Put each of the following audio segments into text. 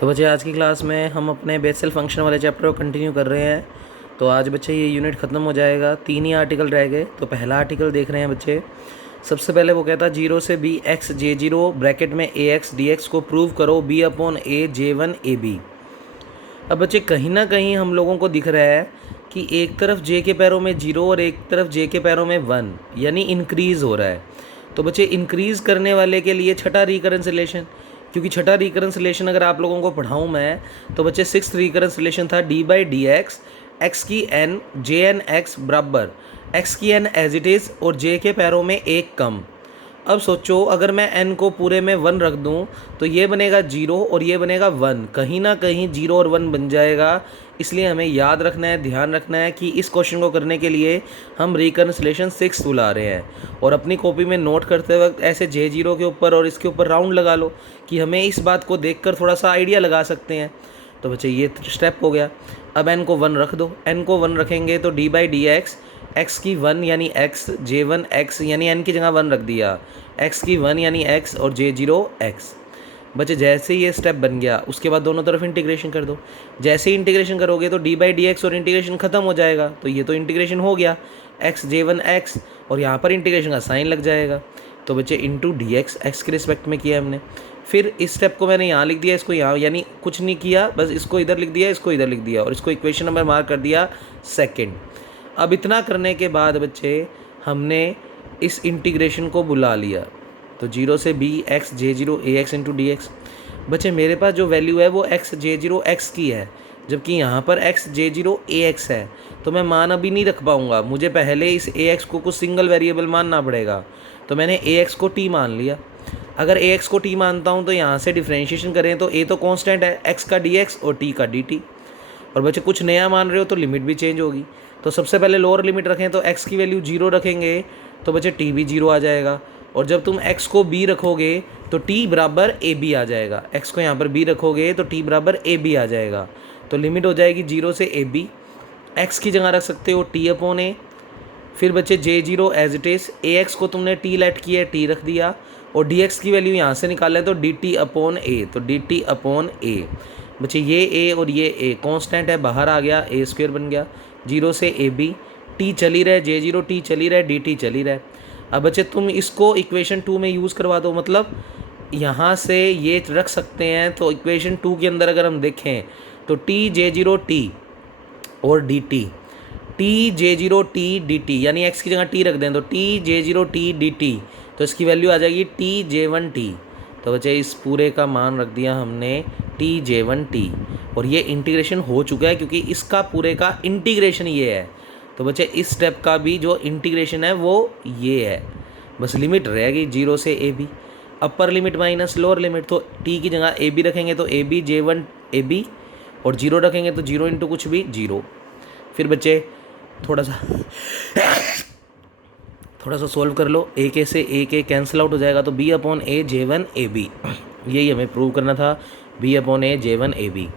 तो बच्चे आज की क्लास में हम अपने बेसल फंक्शन वाले चैप्टर को कंटिन्यू कर रहे हैं। तो आज बच्चे ये यूनिट ख़त्म हो जाएगा, 3 ही आर्टिकल रह गए। तो पहला आर्टिकल देख रहे हैं बच्चे। सबसे पहले वो कहता है 0 से B X J zero bracket में ए एक्स डी एक्स को प्रूव करो B upon A J one A B. अब बच्चे कहीं ना कहीं हम लोगों को दिख रहा है कि एक तरफ जे के पैरों में 0 और एक तरफ जे के पैरों में 1, यानी इंक्रीज़ हो रहा है। तो बच्चे इंक्रीज़ करने वाले के लिए छठा रिकरेंस रिलेशन, क्योंकि छठा रिकरेंस रिलेशन अगर आप लोगों को पढ़ाऊँ मैं तो बच्चे सिक्स रिकरेंस रिलेशन था डी बाई डी एक्स की एन जे एन एक्स बराबर एक्स की एन एज इट इज़ और जे के पैरों में एक कम। अब सोचो अगर मैं n को पूरे में 1 रख दूं तो ये बनेगा 0 और ये बनेगा 1, कहीं ना कहीं 0 और 1 बन जाएगा। इसलिए हमें याद रखना है, ध्यान रखना है कि इस क्वेश्चन को करने के लिए हम रिकन्सिलेशन 6 बुला रहे हैं। और अपनी कॉपी में नोट करते वक्त ऐसे J0 के ऊपर और इसके ऊपर राउंड लगा लो कि हमें इस बात को देखकर थोड़ा सा आइडिया लगा सकते हैं। तो बच्चे ये स्टेप हो गया। अब n को 1 रख दो, n को 1 रखेंगे तो डी बाई डी एक्स की 1 यानी x J1 x यानी n की जगह 1 रख दिया, x की 1 यानी x और J0 x। बच्चे जैसे ही ये स्टेप बन गया उसके बाद दोनों तरफ इंटीग्रेशन कर दो। जैसे ही इंटीग्रेशन करोगे तो डी बाई डी एक्स और इंटीग्रेशन ख़त्म हो जाएगा। तो ये तो इंटीग्रेशन हो गया x J1 x और यहाँ पर इंटीग्रेशन का साइन लग जाएगा। तो बच्चे इंटू डी एक्स के रिस्पेक्ट में किया हमने। फिर इस स्टेप को मैंने यहाँ लिख दिया, इसको यहाँ, यानी कुछ नहीं किया, बस इसको इधर लिख दिया, इसको इधर लिख दिया और इसको इक्वेशन नंबर मार्क कर दिया सेकेंड। अब इतना करने के बाद बच्चे हमने इस इंटीग्रेशन को बुला लिया। तो 0 से बी एक्स जे जीरो ए एक्स इंटू डी एक्स। बच्चे मेरे पास जो वैल्यू है वो एक्स जे जीरो एक्स की है, जबकि यहाँ पर एक्स जे जीरो ए एक्स है। तो मैं मान अभी नहीं रख पाऊँगा, मुझे पहले इस ए एक्स को कुछ सिंगल वेरिएबल मानना पड़ेगा। तो मैंने ए एक्स को टी मान लिया। अगर ए एक्स को टी मानता हूँ तो यहाँ से डिफ्रेंशिएशन करें तो ए तो कांस्टेंट है, एक्स का डी एक्स और टी का डी टी। और बच्चे कुछ नया मान रहे हो तो लिमिट भी चेंज होगी। तो सबसे पहले लोअर लिमिट रखें तो x की वैल्यू 0 रखेंगे तो बच्चे t भी 0 आ जाएगा। और जब तुम x को b रखोगे तो t बराबर ए बी आ जाएगा। x को यहाँ पर b रखोगे तो t बराबर ए बी आ जाएगा। तो लिमिट हो जाएगी 0 से ए बी। x की जगह रख सकते हो t अपॉन ए। फिर बच्चे J0 as it is, A X को तुमने t लेट किया है, t रख दिया। और डी एक्स की वैल्यू यहाँ से निकालें तो डी टी अपॉन ए, तो डी टी अपॉन ए। बच्चे ये a और ये a कांस्टेंट है, बाहर आ गया, ए स्क्वायर बन गया। 0 से ए बी, टी चली रहे, J0 टी चली रहे, डी टी चली रहे। अब बच्चे तुम इसको इक्वेशन 2 में यूज़ करवा दो, मतलब यहाँ से ये रख सकते हैं। तो इक्वेशन 2 के अंदर अगर हम देखें तो टी J0 टी और D T, T J0 T D T, यानी एक्स की जगह टी रख दें तो T J0 T D T, तो इसकी वैल्यू आ जाएगी टी J1 टी। तो बच्चे इस पूरे का मान रख दिया हमने टी J1 टी। और ये इंटीग्रेशन हो चुका है क्योंकि इसका पूरे का इंटीग्रेशन ये है। तो बच्चे इस स्टेप का भी जो इंटीग्रेशन है वो ये है। बस लिमिट रहेगी 0 से A B, upper limit minus lower limit. तो टी की जगह ए बी रखेंगे तो A B J1 A B, और 0 रखेंगे तो 0 इंटू कुछ भी 0। फिर बच्चे थोड़ा सा सॉल्व कर लो, ए के से ए के कैंसिल आउट हो जाएगा तो B upon A J1 A B. यही हमें प्रूव करना था, B upon A J1 A B.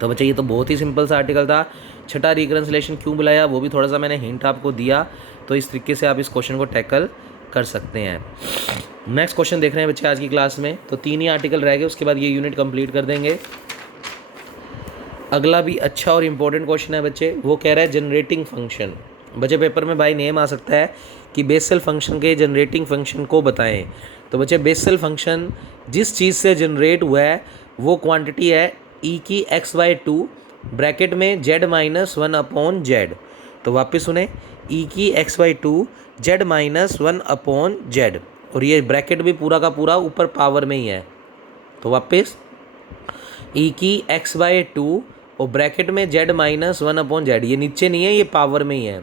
तो बच्चे ये तो बहुत ही सिंपल सा आर्टिकल था। छठा रिकन्सिलेशन क्यों बुलाया वो भी थोड़ा सा मैंने हिंट आपको दिया। तो इस तरीके से आप इस क्वेश्चन को टैकल कर सकते हैं। नेक्स्ट क्वेश्चन देख रहे हैं बच्चे आज की क्लास में। तो 3 ही आर्टिकल रह गए, उसके बाद ये यूनिट कंप्लीट कर देंगे। अगला भी अच्छा और इम्पोर्टेंट क्वेश्चन है बच्चे, वो कह रहा है जनरेटिंग फंक्शन। बच्चे पेपर में बाय नेम आ सकता है कि बेसल फंक्शन के जनरेटिंग फंक्शन को बताएं। तो बच्चे बेसल फंक्शन जिस चीज़ से जनरेट हुआ है वो क्वांटिटी है e की x/2 ब्रैकेट में z माइनस 1 अपॉन जेड। तो वापस सुने, e की x/2 z minus 1 upon Z, और ये ब्रैकेट भी पूरा का पूरा ऊपर पावर में ही है। तो वापस e की x/2 और ब्रैकेट में z माइनस 1 अपॉन जेड, ये नीचे नहीं है, ये पावर में ही है।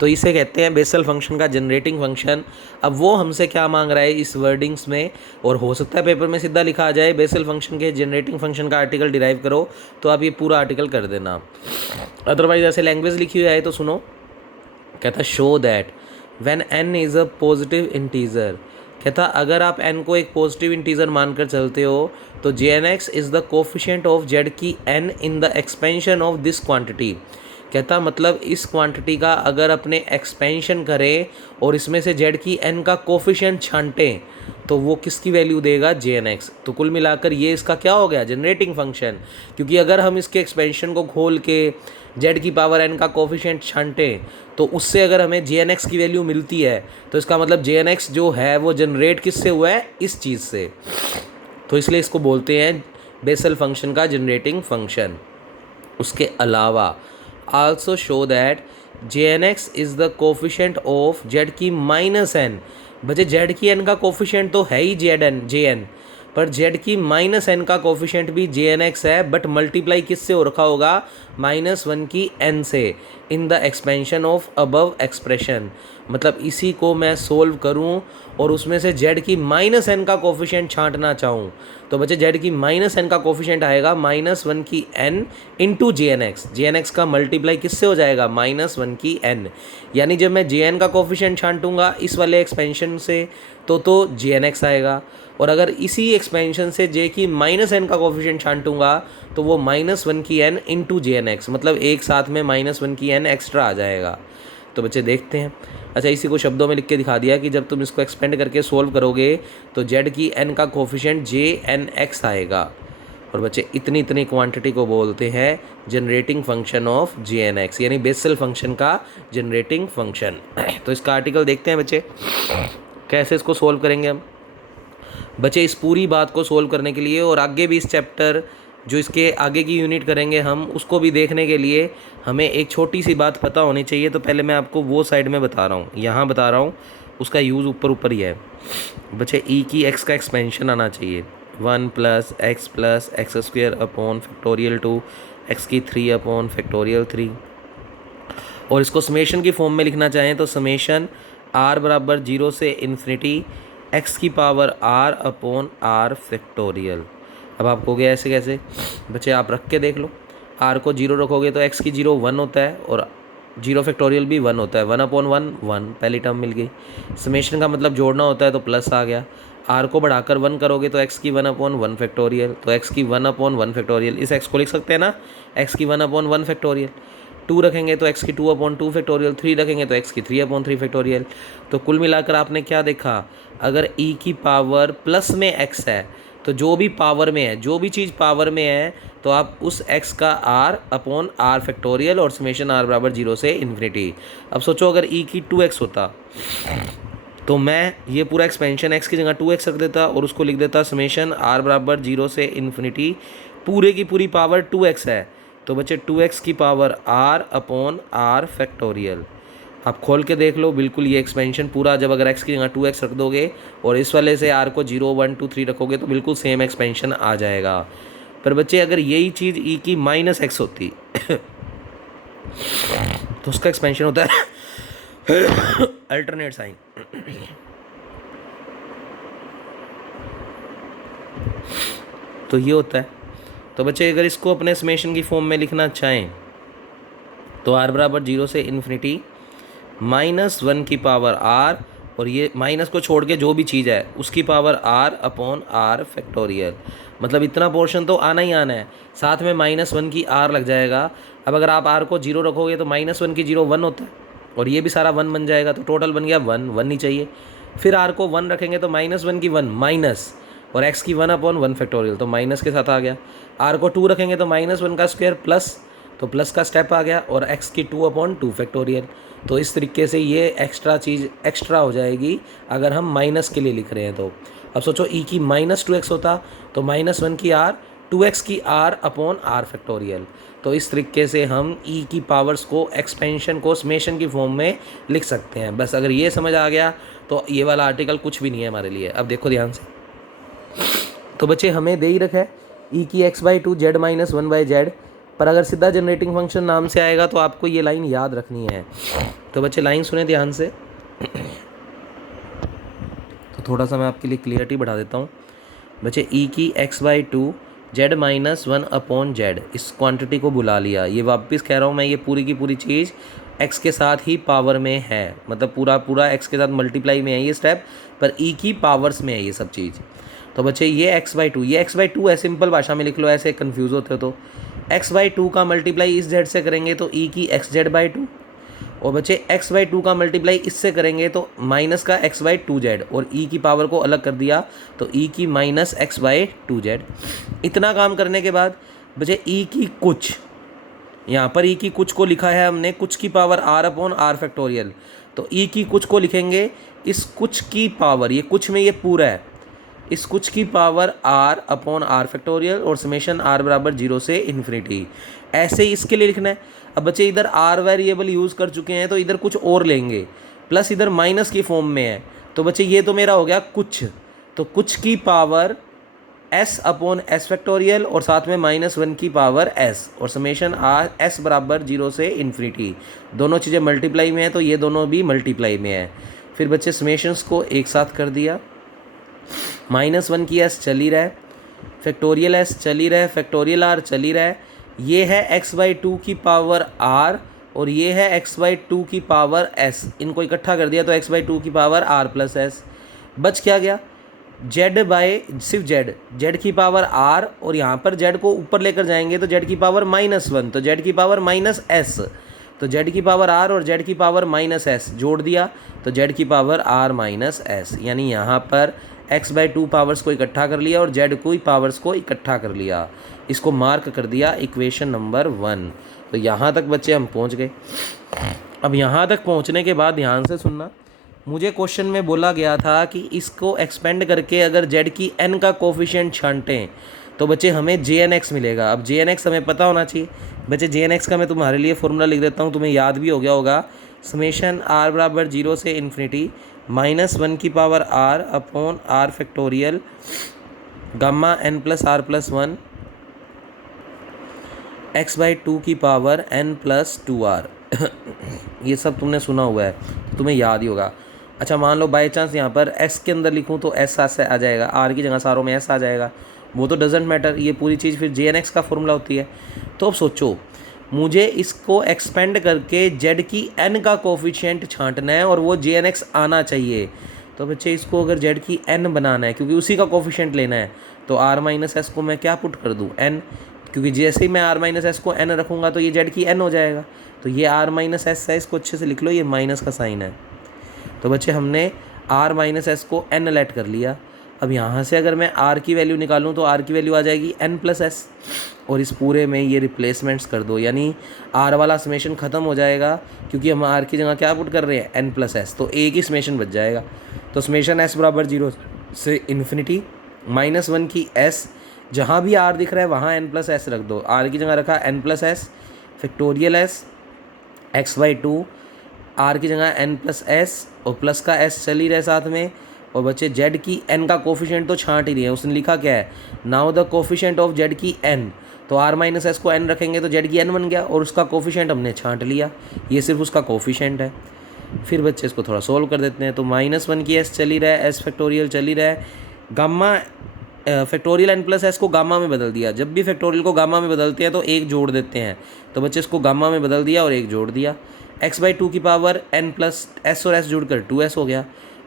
तो इसे कहते हैं बेसल फंक्शन का जनरेटिंग फंक्शन। अब वो हमसे क्या मांग रहा है इस वर्डिंग्स में, और हो सकता है पेपर में सीधा लिखा आ जाए बेसल फंक्शन के जनरेटिंग फंक्शन का आर्टिकल डिराइव करो, तो आप ये पूरा आर्टिकल कर देना। अदरवाइज ऐसे लैंग्वेज लिखी हुई है तो सुनो, कहता show that when n is a positive integer. कहता अगर आप n को एक पॉजिटिव इंटीजर मानकर चलते हो तो Jnx is the coefficient of z की n in the expansion of this quantity. कहता मतलब इस क्वांटिटी का अगर अपने एक्सपेंशन करें और इसमें से जेड की एन का कोफिशिएंट छांटें तो वो किसकी वैल्यू देगा, जे एन एक्स। तो कुल मिलाकर ये इसका क्या हो गया, जनरेटिंग फंक्शन। क्योंकि अगर हम इसके एक्सपेंशन को खोल के जेड की पावर एन का कोफिशिएंट छांटें तो उससे अगर हमें जे एन एक्स की वैल्यू मिलती है तो इसका मतलब जे एन एक्स जो है वो जनरेट किससे हुआ है, इस चीज़ से। तो इसलिए इसको बोलते हैं बेसल फंक्शन का जनरेटिंग फंक्शन। उसके अलावा also show that J N X is the coefficient of Z की माइनस एन। बचे जेड की एन का कोफिशिएंट तो है ही जे एन, पर जेड की माइनस एन का कोफिशिएंट भी जे एन एक्स है, बट मल्टीप्लाई किससे हो रखा होगा, -1 की एन से, in the expansion of above expression. मतलब इसी को मैं सोल्व करूं और उसमें से जेड की माइनस एन का कोफिशिएंट छांटना चाहूँ तो बच्चे जेड की माइनस एन का कोफिशिएंट आएगा -1 की N into J N X. J N X का मल्टीप्लाई किससे हो जाएगा, -1 की एन। यानी जब मैं जे एन का कोफिशिएंट छांटूंगा इस वाले एक्सपेंशन से तो जे एन एक्स आएगा, और अगर इसी एक्सपेंशन से जे की माइनस एन का कोफिशिएंट छांटूंगा तो वो -1 की N into J N X, मतलब एक साथ में -1 की एन एक्स्ट्रा आ जाएगा। तो बच्चे देखते हैं। अच्छा, इसी को शब्दों में लिख के दिखा दिया कि जब तुम इसको एक्सपेंड करके सोल्व करोगे तो जेड की एन का कोफिशिएंट जे एन एक्स आएगा। और बच्चे इतनी इतनी क्वांटिटी को बोलते हैं generating function of J N X, यानी बेसल फंक्शन का जनरेटिंग फंक्शन। तो इसका आर्टिकल देखते हैं बच्चे, कैसे इसको सोल्व करेंगे हम। बच्चे इस पूरी बात को सोल्व करने के लिए और आगे भी इस चैप्टर जो इसके आगे की यूनिट करेंगे हम उसको भी देखने के लिए हमें एक छोटी सी बात पता होनी चाहिए। तो पहले मैं आपको वो साइड में बता रहा हूँ, यहाँ बता रहा हूँ, उसका यूज़ ऊपर ऊपर ही है। बच्चे ई की एक्स का एक्सपेंशन आना चाहिए, 1 + x² अपॉन फैक्टोरियल 2 x की 3 अपॉन फैक्टोरियल 3। और इसको समेशन की फॉर्म में लिखना चाहें तो समेशन r बराबर 0 से इन्फिनिटी x की power r upon r factorial. अब आप कहोगे ऐसे कैसे, बच्चे आप रख के देख लो। r को 0 रखोगे तो x की 0 1 होता है और 0 फैक्टोरियल भी 1 होता है, 1/1 1 पहली टर्म मिल गई। समेशन का मतलब जोड़ना होता है तो प्लस आ गया। r को बढ़ाकर 1 करोगे तो x की 1/1 फैक्टोरियल, तो x की 1/1 फैक्टोरियल, इस x को लिख सकते हैं ना, x की 1/1 फैक्टोरियल। 2 रखेंगे तो x की 2/2 फैक्टोरियल, 3 रखेंगे तो x की 3/3 फैक्टोरियल। तो कुल मिलाकर आपने क्या देखा, अगर e की पावर प्लस में x है तो जो भी पावर में है, जो भी चीज़ पावर में है तो आप उस x का r/r फैक्टोरियल और समेशन r बराबर 0 से इन्फिनिटी। अब सोचो अगर e की 2x होता तो मैं ये पूरा एक्सपेंशन x की जगह 2x रख देता और उसको लिख देता समेशन r बराबर 0 से इन्फिनिटी, पूरे की पूरी पावर 2x है तो बच्चे 2x की पावर r/r फैक्टोरियल। आप खोल के देख लो, बिल्कुल ये एक्सपेंशन पूरा, जब अगर x की जगह 2x रख दोगे और इस वाले से r को 0 1 2 3 रखोगे तो बिल्कुल सेम एक्सपेंशन आ जाएगा। पर बच्चे अगर यही चीज़ e की -x होती तो उसका एक्सपेंशन होता है अल्टरनेट साइन। तो ये होता है। तो बच्चे अगर इसको अपने समेशन की फॉर्म में लिखना चाहें तो r बराबर 0 से इन्फिनिटी -1 की पावर r, और ये माइनस को छोड़ के जो भी चीज़ है उसकी पावर r/r फैक्टोरियल। मतलब इतना पोर्शन तो आना ही आना है, साथ में -1 की r लग जाएगा। अब अगर आप r को 0 रखोगे तो -1 की 0 1 होता है और ये भी सारा 1 बन जाएगा, तो टोटल बन गया 1 1 ही चाहिए। फिर r को 1 रखेंगे तो -1 की 1 माइनस और x की 1/1 फैक्टोरियल, तो माइनस के साथ आ गया। r को 2 रखेंगे तो -1 का स्क्वायर प्लस, तो प्लस का स्टेप आ गया, और x की 2/2 फैक्टोरियल। तो इस तरीके से ये एक्स्ट्रा चीज़ एक्स्ट्रा हो जाएगी अगर हम माइनस के लिए लिख रहे हैं। तो अब सोचो e की -2x होता तो -1 की r, 2x की r/r फैक्टोरियल। तो इस तरीके से हम e की पावर्स को, एक्सपेंशन को समेशन की फॉर्म में लिख सकते हैं। बस अगर ये समझ आ गया तो ये वाला आर्टिकल कुछ भी नहीं है हमारे लिए। अब देखो ध्यान से, तो बच्चे हमें दे ही रखा है e की x/2 z - 1/z, पर अगर सीधा जनरेटिंग फंक्शन नाम से आएगा तो आपको ये लाइन याद रखनी है। तो बच्चे लाइन सुने ध्यान से, तो थोड़ा सा मैं आपके लिए क्लियरिटी बढ़ा देता हूँ। बच्चे e की x/2 z - 1/z, इस क्वांटिटी को बुला लिया। ये वापस कह रहा हूँ मैं, ये पूरी की पूरी चीज़ x के साथ ही पावर में है, मतलब पूरा पूरा x के साथ मल्टीप्लाई में है ये स्टेप, पर e की पावर्स में है ये सब चीज़। तो बच्चे ये x/2, ये x/2 है, सिंपल भाषा में लिख लो ऐसे कंफ्यूज होते हो तो। x/2 का मल्टीप्लाई इस z से करेंगे तो e की xz/2, और बच्चे x/2 का मल्टीप्लाई इससे करेंगे तो माइनस का x/2z, और e की पावर को अलग कर दिया तो e की माइनस x/2z। इतना काम करने के बाद बच्चे e की कुछ, यहाँ पर e की कुछ को लिखा है हमने कुछ की पावर r/r फैक्टोरियल, तो e की कुछ को लिखेंगे इस कुछ की पावर, ये कुछ में ये पूरा है, इस कुछ की पावर r/r फैक्टोरियल और समेशन r बराबर 0 से इन्फिनिटी। ऐसे ही इसके लिए लिखना है। अब बच्चे इधर r वेरिएबल यूज़ कर चुके हैं तो इधर कुछ और लेंगे, प्लस इधर माइनस की फॉर्म में है, तो बच्चे ये तो मेरा हो गया कुछ, तो कुछ की पावर s/s फैक्टोरियल और साथ में -1 की पावर s, और समेशन r s बराबर 0 से इन्फिनिटी। दोनों चीज़ें मल्टीप्लाई में है तो ये दोनों भी मल्टीप्लाई में है। फिर बच्चे समेशंस को एक साथ कर दिया, -1 की s चल ही रहा है, फैक्टोरियल s चल ही रहा है, फैक्टोरियल r चल ही रहा है, ये है x/2 की पावर r और ये है x/2 की पावर s, इनको इकट्ठा कर दिया तो x/2 की पावर r प्लस s। बच क्या गया z बाय सिर्फ z की पावर r, और यहाँ पर z को ऊपर लेकर जाएंगे तो z की पावर -1, तो z की पावर -s, तो z की पावर r और z की पावर -s जोड़ दिया तो z की पावर r -s, यानी यहाँ पर x/2 पावर्स को इकट्ठा कर लिया और z को ही पावर्स को इकट्ठा कर लिया, इसको मार्क कर दिया इक्वेशन नंबर 1। तो यहाँ तक बच्चे हम पहुँच गए। अब यहाँ तक पहुँचने के बाद ध्यान से सुनना, मुझे क्वेश्चन में बोला गया था कि इसको एक्सपेंड करके अगर z की n का कोफिशिएंट छांटें तो बच्चे हमें jnx मिलेगा। अब jnx हमें पता होना चाहिए। बच्चे jnx का मैं तुम्हारे लिए फॉर्मूला लिख देता हूँ, तुम्हें याद भी हो गया होगा, समेशन r बराबर 0 से इन्फिनिटी -1 की power r/r factorial gamma n plus r plus 1 x/2 की पावर n प्लस 2r। ये सब तुमने सुना हुआ है, तुम्हें याद ही होगा। अच्छा मान लो बाई चांस यहाँ पर s के अंदर लिखूँ तो s से आ जाएगा, r की जगह सारों में s आ जाएगा, वो तो डजेंट मैटर, ये पूरी चीज़ फिर jnx का फॉर्मूला होती है। तो अब सोचो मुझे इसको एक्सपेंड करके z की n का कोफिशिएंट छांटना है और वो jnx आना चाहिए। तो बच्चे इसको अगर z की n बनाना है क्योंकि उसी का कोफिशिएंट लेना है तो r - s को मैं क्या पुट कर दूँ n, क्योंकि जैसे ही मैं r - s को n रखूँगा तो ये z की n हो जाएगा, तो ये r - s है, इसको अच्छे से लिख लो, ये माइनस का साइन है। तो बच्चे हमने r - s को n लेट कर लिया। अब यहाँ से अगर मैं r की वैल्यू निकालूँ तो r की वैल्यू आ जाएगी n प्लस s, और इस पूरे में ये रिप्लेसमेंट्स कर दो, यानी r वाला समेशन ख़त्म हो जाएगा क्योंकि हम r की जगह क्या पुट कर रहे हैं n प्लस s, तो एक ही समेशन बच जाएगा। तो समेशन s बराबर 0 से इन्फिनिटी -1 की s, जहाँ भी r दिख रहा है वहाँ n प्लस s रख दो, r की जगह रखा n plus s factorial s x/2, r की जगह n प्लस s और प्लस का s चल ही रहे साथ में, और बच्चे z की n का कोफिशिएंट तो छांट ही रही है, उसने लिखा क्या है, now the coefficient of z की n, तो r - s को n रखेंगे तो z की n बन गया और उसका कोफिशिएंट हमने छांट लिया, ये सिर्फ उसका कोफिशिएंट है। फिर बच्चे इसको थोड़ा सोल्व कर देते हैं, तो -1 की s चल ही रहा है, s फैक्टोरियल चल ही रहा है, gamma factorial n plus s को गामा में बदल दिया, जब भी फैक्टोरियल को गामा में बदलते हैं तो एक जोड़ देते हैं, तो बच्चे इसको गामा में बदल दिया और एक जोड़ दिया, x/2 की पावर n प्लस s और s जुड़कर 2s हो गया।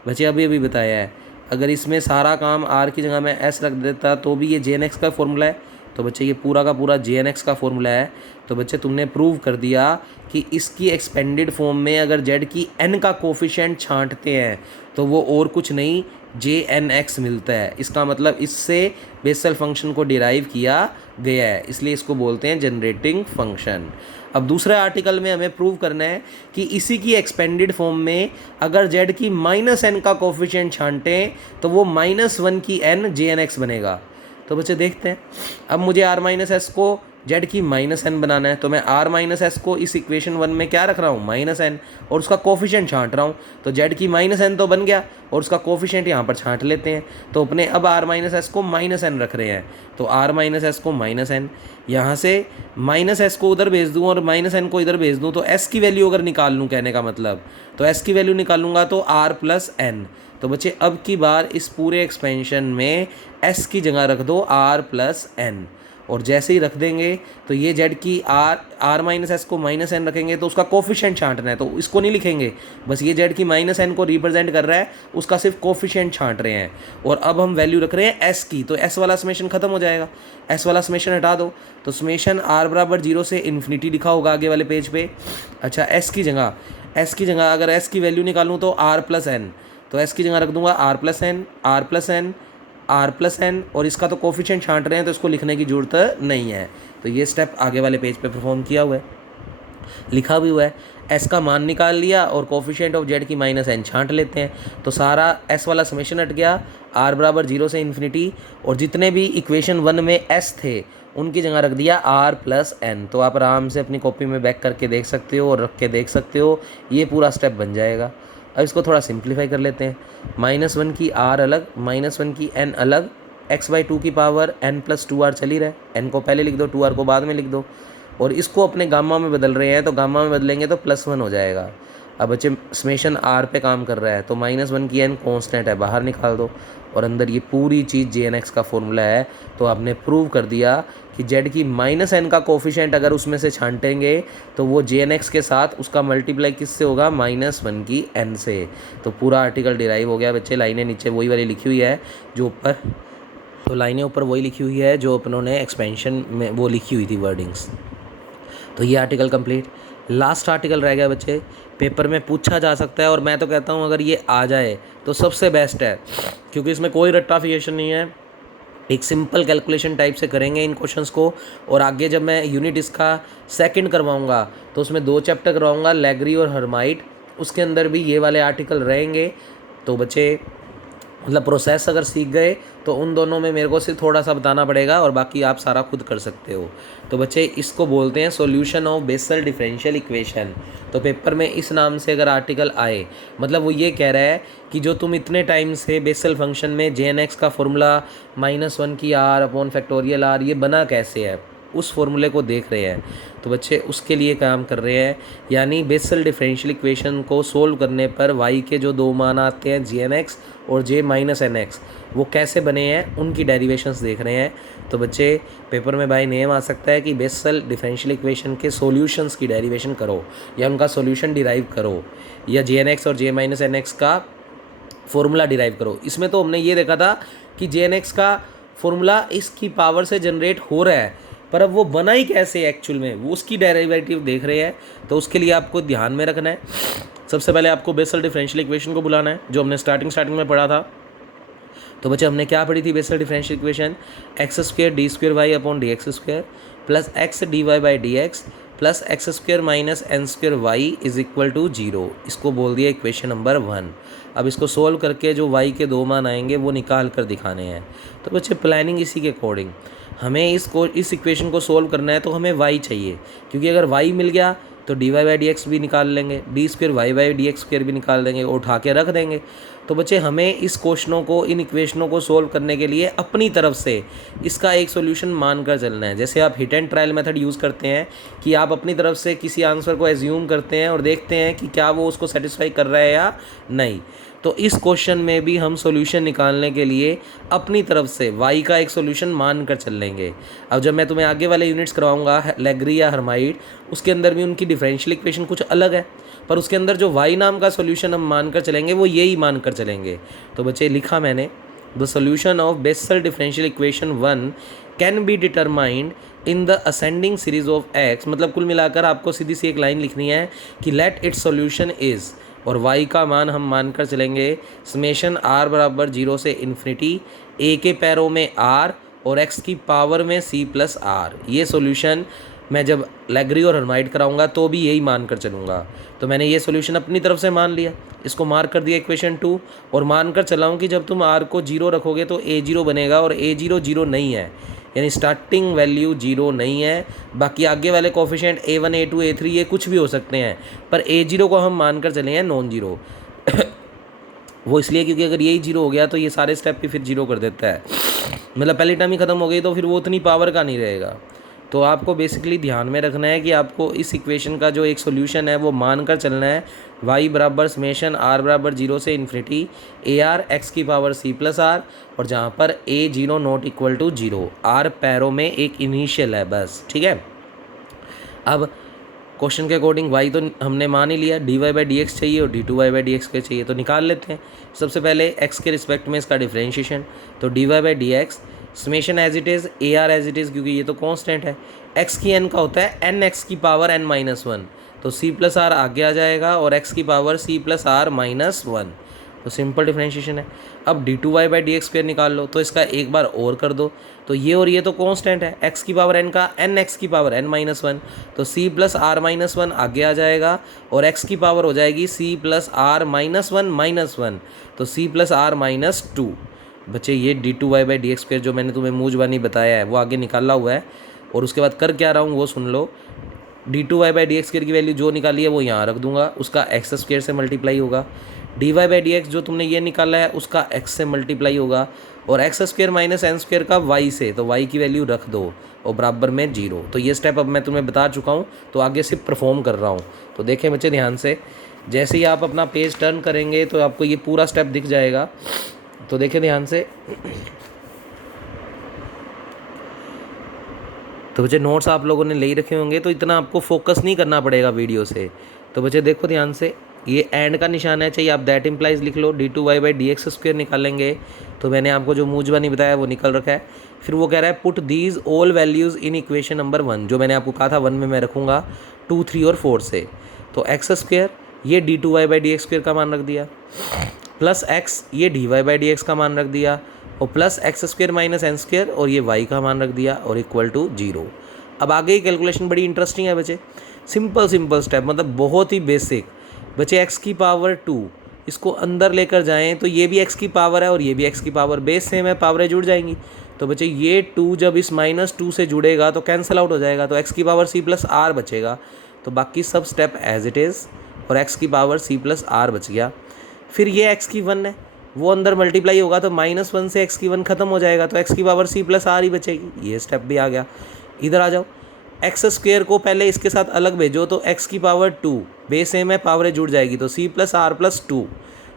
बच्चे अभी बताया है, अगर इसमें सारा काम r की जगह मैं s रख देता तो भी ये jnx का फॉर्मूला है, तो बच्चे ये पूरा का पूरा jnx का फॉर्मूला है। तो बच्चे तुमने प्रूव कर दिया कि इसकी एक्सपेंडेड फॉर्म में अगर z की n का कोफिशिएंट छांटते हैं तो वो और कुछ नहीं jnx मिलता है। इसका मतलब इससे बेसल फंक्शन को डिराइव किया गया है, इसलिए इसको बोलते हैं जनरेटिंग फंक्शन। अब दूसरे आर्टिकल में हमें प्रूव करना है कि इसी की एक्सपेंडेड फॉर्म में अगर z की -n का कोफिशिएंट छांटें तो वो -1 की n jnx बनेगा। तो बच्चे देखते हैं, अब मुझे r - s को z की -n बनाना है, तो मैं r - s को इस इक्वेशन 1 में क्या रख रहा हूँ -n, और उसका कोफिशिएंट छांट रहा हूँ, तो z की -n तो बन गया और उसका कोफिशिएंट यहाँ पर छांट लेते हैं, तो अपने अब r - s को -n रख रहे हैं, तो r - s को -n, यहाँ से -s को उधर भेज दूँ और -n को इधर भेज दूँ, तो s की वैल्यू अगर निकाल लूँ, कहने का मतलब, तो s की वैल्यू निकालूंगा तो r प्लस n। तो बच्चे अब की बार इस पूरे एक्सपेंशन में s की जगह रख दो r प्लस n, और जैसे ही रख देंगे तो ये जेड की आर माइनस एस को माइनस एन रखेंगे तो उसका कोफिशिएंट छांटना है, तो इसको नहीं लिखेंगे, बस ये जेड की माइनस एन को रिप्रेजेंट कर रहा है, उसका सिर्फ कोफिशिएंट छांट रहे हैं। और अब हम वैल्यू रख रहे हैं एस की, तो एस वाला समेशन खत्म हो जाएगा, एस वाला समेशन हटा दो, तो समेशन आर बराबर 0 से इन्फिनिटी लिखा होगा आगे वाले पेज पे। अच्छा, एस की जगह अगर एस की वैल्यू निकालूँ तो आर प्लस एन, तो एस की जगह रख दूंगा R plus N, R plus N, R plus N, और इसका तो कोफिशिएंट छांट रहे हैं तो इसको लिखने की ज़रूरत नहीं है। तो ये स्टेप आगे वाले पेज पे परफॉर्म किया हुआ है, लिखा भी हुआ है। एस का मान निकाल लिया और कोफिशिएंट ऑफ जेड की माइनस एन छांट लेते हैं, तो सारा एस वाला समेशन हट गया, आर बराबर 0 से इन्फिनिटी, और जितने भी इक्वेशन 1 में एस थे उनकी जगह रख दिया आर प्लस एन। तो आप आराम से अपनी कॉपी में बैक करके देख सकते हो और रख के देख सकते हो, ये पूरा स्टेप बन जाएगा। अब इसको थोड़ा सिंप्लीफाई कर लेते हैं, -1 की आर अलग, -1 की एन अलग, x/2 की पावर n प्लस 2r चल ही रहा है, n को पहले लिख दो, 2r को बाद में लिख दो, और इसको अपने गामा में बदल रहे हैं तो गामा में बदलेंगे तो +1 हो जाएगा। अब बच्चे समेशन r पे काम कर रहा है तो -1 की n कांस्टेंट है, बाहर निकाल दो, और अंदर ये पूरी चीज़ jnx का फॉर्मूला है। तो आपने प्रूव कर दिया कि z की -n का कोफिशिएंट अगर उसमें से छांटेंगे तो वो jnx के साथ उसका मल्टीप्लाई किससे होगा, -1 की n से। तो पूरा आर्टिकल डिराइव हो गया बच्चे। लाइनें नीचे वही वाली लिखी हुई है जो ऊपर, तो लाइनें ऊपर वही लिखी हुई है जो अपनों ने एक्सपेंशन में वो लिखी हुई थी वर्डिंग्स। तो ये आर्टिकल कंप्लीट। लास्ट आर्टिकल रह गया बच्चे, पेपर में पूछा जा सकता है, और मैं तो कहता हूँ अगर ये आ जाए तो सबसे बेस्ट है, क्योंकि इसमें कोई रट्टाफिकेशन नहीं है, एक सिंपल कैलकुलेशन टाइप से करेंगे इन क्वेश्चंस को। और आगे जब मैं यूनिट इसका सेकंड करवाऊंगा तो उसमें 2 चैप्टर करवाऊंगा, लेग्री और हर्माइट, उसके अंदर भी ये वाले आर्टिकल रहेंगे। तो बच्चे मतलब प्रोसेस अगर सीख गए तो उन दोनों में मेरे को सिर्फ थोड़ा सा बताना पड़ेगा और बाकी आप सारा खुद कर सकते हो। तो बच्चे इसको बोलते हैं solution of Bessel differential equation. तो पेपर में इस नाम से अगर आर्टिकल आए, मतलब वो ये कह रहा है कि जो तुम इतने टाइम से बेसल फंक्शन में jnx का फॉर्मूला -1 की r अपॉन फैक्टोरियल r ये बना कैसे है, उस फॉर्मूले को देख रहे हैं। तो बच्चे उसके लिए काम कर रहे हैं, यानी बेसल डिफरेंशियल इक्वेशन को सोल्व करने पर y के जो 2 मान आते हैं jnx और j-nx वो कैसे बने हैं उनकी डेरिवेशंस देख रहे हैं। तो बच्चे पेपर में बाय नेम आ सकता है कि बेसल डिफरेंशियल इक्वेशन के सॉल्यूशंस की डेरिवेशन करो या उनका सॉल्यूशन डिराइव करो, या jnx और j-nx का फॉर्मूला डिराइव करो। इसमें तो हमने ये देखा था कि jnx का फॉर्मूला इसकी पावर से जनरेट हो रहा है, पर अब वो बना ही कैसे एक्चुअल में, वो उसकी डेरिवेटिव देख रहे हैं। तो उसके लिए आपको ध्यान में रखना है, सबसे पहले आपको बेसल डिफरेंशियल इक्वेशन को बुलाना है जो हमने स्टार्टिंग में पढ़ा था। तो बच्चे हमने क्या पढ़ी थी Bessel differential equation, x² d² y upon dx² plus x dy/dx plus x² minus n² y is equal to 0। इसको बोल दिया इक्वेशन नंबर 1। अब इसको सोल्व करके जो y के 2 मान आएंगे वो निकाल कर दिखाने हैं। तो बच्चे प्लानिंग इसी के अकॉर्डिंग, हमें इस इक्वेशन को सोल्व करना है तो हमें y चाहिए, क्योंकि अगर y मिल गया तो dy/dx भी निकाल लेंगे, d²y/dx² भी निकाल देंगे, उठा के रख देंगे। तो बच्चे हमें इस क्वेश्चनों को, इन इक्वेशनों को सोल्व करने के लिए अपनी तरफ से इसका एक सॉल्यूशन मानकर चलना है। जैसे आप hit and trial method use करते हैं कि आप अपनी तरफ से किसी आंसर को एज्यूम करते हैं और देखते हैं कि क्या वो उसको सेटिस्फाई कर रहा है या नहीं। तो इस क्वेश्चन में भी हम सॉल्यूशन निकालने के लिए अपनी तरफ से y का एक सॉल्यूशन मान कर चल लेंगे। अब जब मैं तुम्हें आगे वाले यूनिट्स करवाऊंगा लेग्री या हर्माइट, उसके अंदर भी उनकी डिफरेंशियल इक्वेशन कुछ अलग है, पर उसके अंदर जो y नाम का सॉल्यूशन हम मान कर चलेंगे वो यही मान कर चलेंगे। तो बच्चे लिखा मैंने, the solution of Bessel differential equation 1 can be determined in the ascending series of x। मतलब कुल मिलाकर आपको सीधी सी एक लाइन लिखनी है कि लेट इट्स सॉल्यूशन इज़, और y का मान हम मानकर चलेंगे समेशन r बराबर 0 से इन्फिनिटी a के पैरों में r और x की पावर में c प्लस r। ये सॉल्यूशन मैं जब लेग्री और हर्माइट कराऊंगा तो भी यही मान कर चलूँगा। तो मैंने ये सॉल्यूशन अपनी तरफ से मान लिया, इसको मार्क कर दिया इक्वेशन 2, और मान कर चलाऊँ कि जब तुम r को 0 रखोगे तो a0 बनेगा, और a0 0 नहीं है, यानी स्टार्टिंग वैल्यू 0 नहीं है। बाकी आगे वाले कोफिशिएंट a1 a2 a3 ये कुछ भी हो सकते हैं, पर a0 को हम मान कर चले हैं नॉन जीरो। वो इसलिए क्योंकि अगर यही 0 हो गया तो ये सारे स्टेप भी फिर 0 कर देता है, मतलब पहली टर्म ही ख़त्म हो गई तो फिर वो उतनी पावर का नहीं रहेगा। तो आपको बेसिकली ध्यान में रखना है कि आपको इस इक्वेशन का जो एक सोल्यूशन है वो मानकर चलना है y बराबर समेशन r बराबर 0 से इन्फिनिटी ए आर एक्स की पावर c प्लस आर, और जहाँ पर a 0 not equal to 0, r पैरों में एक इनिशियल है बस, ठीक है। अब क्वेश्चन के अकॉर्डिंग y तो हमने मान ही लिया, dy बाई डी एक्स चाहिए और d2y बाई डी एक्स के चाहिए, तो निकाल लेते हैं। सबसे पहले x के रिस्पेक्ट में इसका डिफरेंशिएशन, तो dy by D X summation as it is A R as it is, क्योंकि ये तो कांस्टेंट है। x की n का होता है n x की पावर n माइनस वन, तो c प्लस आर आगे आ जाएगा और x की power c plus are minus one, तो सिंपल डिफरेंशिएशन है। अब d2y by D x square निकाल लो, तो इसका एक बार और कर दो, तो ये और ये तो कांस्टेंट है, x की पावर n का n x की पावर n माइनस वन, तो c plus are minus one आगे आ जाएगा और x की पावर हो जाएगी c plus are minus one, तो c plus are minus two. बच्चे ये d2y by D x square जो मैंने तुम्हें मूंज बानी बताया है वो आगे निकाला हुआ है, और उसके बाद कर क्या रहा हूँ वो सुन लो। d2y by D x square की वैल्यू जो निकाली है वो यहाँ रख दूंगा, उसका x स्क्वायर से मल्टीप्लाई होगा। dy बाई डी एक्स जो तुमने ये निकाला है उसका x से मल्टीप्लाई होगा, और x square minus N square का y से, तो y की वैल्यू रख दो और बराबर में 0। तो ये स्टेप अब मैं तुम्हें बता चुका हूँ, तो आगे सिर्फ परफॉर्म कर रहा हूँ। तो देखें बच्चे ध्यान से, जैसे ही आप अपना पेज टर्न करेंगे तो आपको ये पूरा स्टेप दिख जाएगा, तो देखें ध्यान से। तो बच्चे नोट्स आप लोगों ने ले ही रखे होंगे, तो इतना आपको फोकस नहीं करना पड़ेगा वीडियो से। तो बच्चे देखो ध्यान से, ये एंड का निशान है, चाहिए आप दैट इम्प्लाइज लिख लो, d2y by D x square निकालेंगे, तो मैंने आपको जो मूंजवा नहीं बताया वो निकल रखा है। फिर वो कह रहा है put these all values in equation number 1, जो मैंने आपको कहा था 1 में मैं रखूँगा 2, 3 और 4 से। तो एक्स स्क्वायर ये d2y by D x square का मान रख दिया, प्लस x ये dy बाई डी एक्स का मान रख दिया, और plus X square minus N square और ये y का मान रख दिया, और इक्वल टू 0। अब आगे की कैलकुलेशन बड़ी इंटरेस्टिंग है बच्चे, सिंपल स्टेप, मतलब बहुत ही बेसिक। बच्चे x की पावर 2 इसको अंदर लेकर जाएं तो ये भी x की पावर है और ये भी x की पावर, बेस सेम है, पावरें जुड़ जाएंगी। तो बच्चे ये 2 जब इस -2 से जुड़ेगा तो कैंसिल आउट हो जाएगा, तो x की पावर c प्लस आर बचेगा। तो बाकी सब स्टेप एज इट इज़, और x की पावर c प्लस आर बच गया। फिर ये x की 1 है, वो अंदर मल्टीप्लाई होगा तो -1 से x की 1 खत्म हो जाएगा, तो x की पावर c प्लस आर ही बचेगी। ये स्टेप भी आ गया। इधर आ जाओ, एक्स स्क्वायर को पहले इसके साथ अलग भेजो, तो x की पावर 2 बेस सेम है, पावरें जुड़ जाएगी, तो c प्लस आर प्लस 2,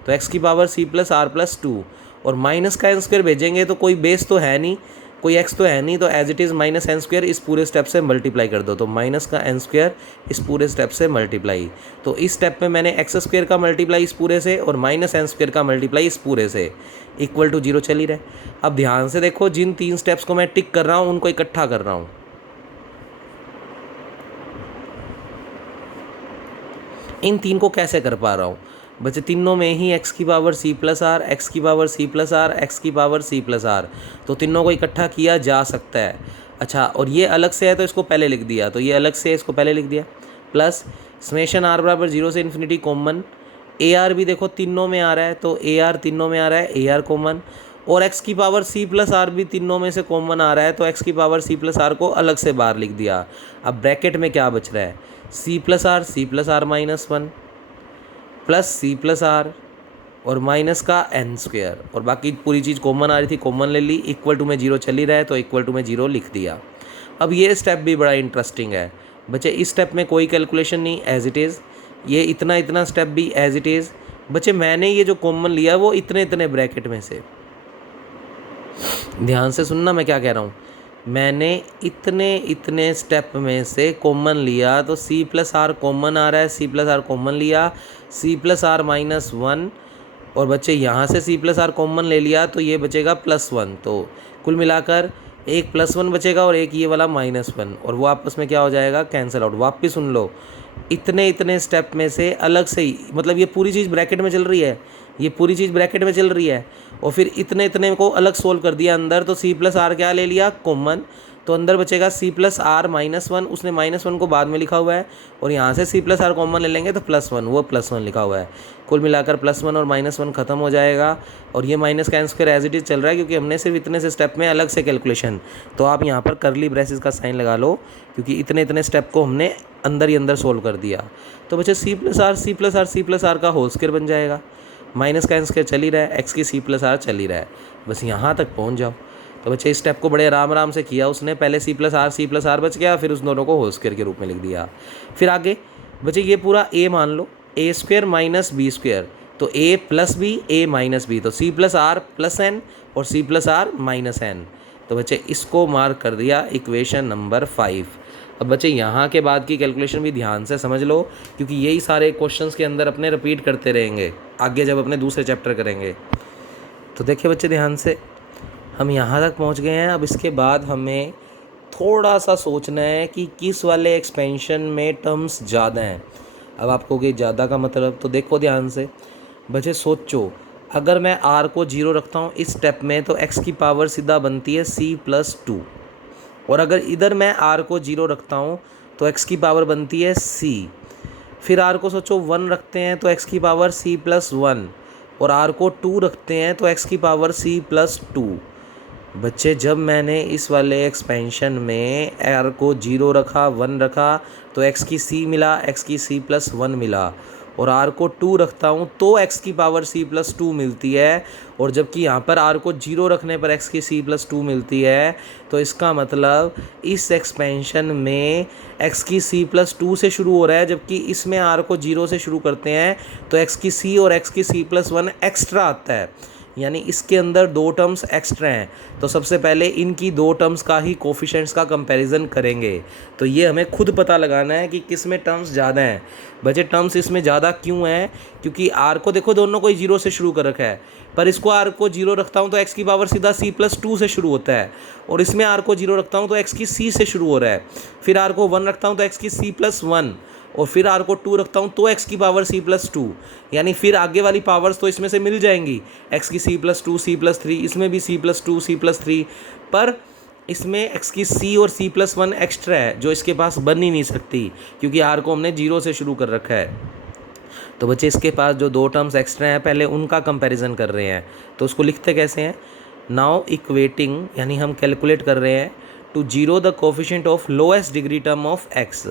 तो x की power c plus are plus 2, और माइनस का एन स्क्वायर भेजेंगे तो कोई बेस तो है नहीं, कोई x तो है नहीं, तो as it is minus N square इस पूरे स्टेप से मल्टीप्लाई कर दो, तो माइनस का एन स्क्वायर इस पूरे स्टेप से मल्टीप्लाई। तो इस स्टेप में मैंने एक्स स्क्वायर का मल्टीप्लाई इस पूरे से और माइनस एन स्क्वायर का मल्टीप्लाई इस पूरे से, इक्वल टू 0 चल ही रहे। अब ध्यान से देखो, जिन 3 स्टेप्स को मैं टिक कर रहा हूँ उनको इकट्ठा कर रहा हूँ। इन 3 को कैसे कर पा रहा हूँ बच्चे, तीनों में ही x की power c plus r, x की power c plus r, x की पावर c प्लस आर, तो तीनों को इकट्ठा किया जा सकता है। अच्छा, और ये अलग से है तो इसको पहले लिख दिया, तो ये अलग से है इसको पहले लिख दिया, प्लस समेशन r बराबर 0 से इन्फिनिटी कॉमन, ए आर भी देखो तीनों में आ रहा है, तो ए आर तीनों में आ रहा है, ए आर कॉमन, और x की पावर c प्लस आर भी तीनों में से कॉमन आ रहा है, तो x की पावर c प्लस आर को अलग से बाहर लिख दिया। अब ब्रैकेट में क्या बच रहा है, c plus are minus 1 plus c plus R और माइनस का n स्क्वायर, और बाकी पूरी चीज़ कॉमन आ रही थी, कॉमन ले ली, इक्वल टू में 0 चल ही रहा है, तो इक्वल टू में 0 लिख दिया। अब ये स्टेप भी बड़ा इंटरेस्टिंग है बच्चे, इस स्टेप में कोई कैलकुलेशन नहीं, एज इट इज़, ये इतना स्टेप भी एज इट इज़। बच्चे मैंने ये जो कॉमन लिया वो इतने ब्रैकेट में से, ध्यान से सुनना मैं क्या कह रहा हूँ, मैंने इतने स्टेप में से कॉमन लिया, तो c प्लस आर कॉमन आ रहा है, c प्लस आर कॉमन लिया, c प्लस आर माइनस 1, और बच्चे यहाँ से c प्लस आर कॉमन ले लिया तो ये बचेगा +1, तो कुल मिलाकर एक +1 बचेगा और एक ये वाला -1, और वो आपस में क्या हो जाएगा, कैंसिल आउट। वापस सुन लो, इतने स्टेप में से अलग से ही, मतलब ये पूरी चीज़ ब्रैकेट में चल रही है, ये पूरी चीज़ ब्रैकेट में चल रही है, और फिर इतने को अलग सोल्व कर दिया अंदर, तो c प्लस आर क्या ले लिया, कॉमन, तो अंदर बचेगा c प्लस आर -1, उसने -1 को बाद में लिखा हुआ है, और यहाँ से c प्लस आर कॉमन ले लेंगे तो +1, वो +1 लिखा हुआ है। कुल मिलाकर +1 और -1 खत्म हो जाएगा, और ये माइनस का स्क्वायर एज इट इज़ चल रहा है, क्योंकि हमने सिर्फ इतने से स्टेप में अलग से कैलकुलेशन, तो आप यहाँ पर करली ब्रेसेस का साइन लगा लो, क्योंकि इतने स्टेप को हमने अंदर ही अंदर सोल्व कर दिया। तो बच्चे c प्लस आर का होल स्क्वायर बन जाएगा, माइनस का स्क्वायर चल ही रहा है, x की c प्लस आर चल ही रहा है, बस यहाँ तक पहुँच जाओ। तो बच्चे इस स्टेप को बड़े आराम आराम से किया उसने। पहले सी प्लस आर बच गया, फिर उस दोनों को होल स्क्वायर के रूप में लिख दिया। फिर आगे बच्चे ये पूरा ए मान लो, a square minus b square, तो a plus b a minus b, तो c plus are plus N और c plus are minus n. तो बच्चे इसको मार्क कर दिया इक्वेशन नंबर 5। अब बच्चे यहाँ के बाद की कैलकुलेशन भी ध्यान से समझ लो, क्योंकि यही सारे क्वेश्चंस के अंदर अपने रिपीट करते रहेंगे आगे जब अपने दूसरे चैप्टर करेंगे। तो देखिए बच्चे ध्यान से, हम यहाँ तक पहुँच गए हैं। अब इसके बाद हमें थोड़ा सा सोचना है कि किस वाले एक्सपेंशन में टर्म्स ज़्यादा हैं। अब आपको कि ज़्यादा का मतलब, तो देखो ध्यान से बच्चे सोचो, अगर मैं r को 0 रखता हूँ इस स्टेप में तो x की पावर सीधा बनती है c+2, और अगर इधर मैं r को 0 रखता हूँ तो x की पावर बनती है c। फिर r को सोचो 1 रखते हैं तो x की पावर c+1, और r को 2 रखते हैं तो x की पावर c+2। बच्चे जब मैंने इस वाले एक्सपेंशन में r को 0 रखा 1 रखा तो x की c मिला, x की c+1 मिला, और r को 2 रखता हूँ तो x की पावर c+2 मिलती है, और जबकि यहाँ पर r को 0 रखने पर x की c+2 मिलती है। तो इसका मतलब इस एक्सपेंशन में x की c+2 से शुरू हो रहा है, जबकि इसमें r को 0 से शुरू करते हैं तो x की c और x की c+1 एक्स्ट्रा आता है, यानी इसके अंदर 2 टर्म्स एक्स्ट्रा हैं। तो सबसे पहले इनकी 2 टर्म्स का ही कोफिशिएंट्स का कंपैरिजन करेंगे। तो ये हमें खुद पता लगाना है कि किस में टर्म्स ज़्यादा हैं। बच्चे टर्म्स इसमें ज़्यादा क्यों हैं? क्योंकि r को देखो दोनों को 0 से शुरू कर रखा है, पर इसको r को 0 रखता हूँ तो x की पावर सीधा c+2 से शुरू होता है, और इसमें r को 0 रखता हूँ तो x की c से शुरू हो रहा है। फिर r को 1 रखता हूँ तो x की c+1, और फिर r को 2 रखता हूँ तो x की पावर c+2, यानी फिर आगे वाली पावर्स तो इसमें से मिल जाएंगी, x की c+2 c+3, इसमें भी c+2 c+3, पर इसमें x की c और c+1 एक्स्ट्रा है जो इसके पास बन ही नहीं सकती, क्योंकि r को हमने 0 से शुरू कर रखा है। तो बच्चे इसके पास जो 2 टर्म्स एक्स्ट्रा हैं पहले उनका कंपैरिजन कर रहे हैं। तो उसको लिखते कैसे हैं? नाउ इक्वेटिंग, यानी हम कैलकुलेट कर रहे हैं to 0 the coefficient of lowest degree term of x।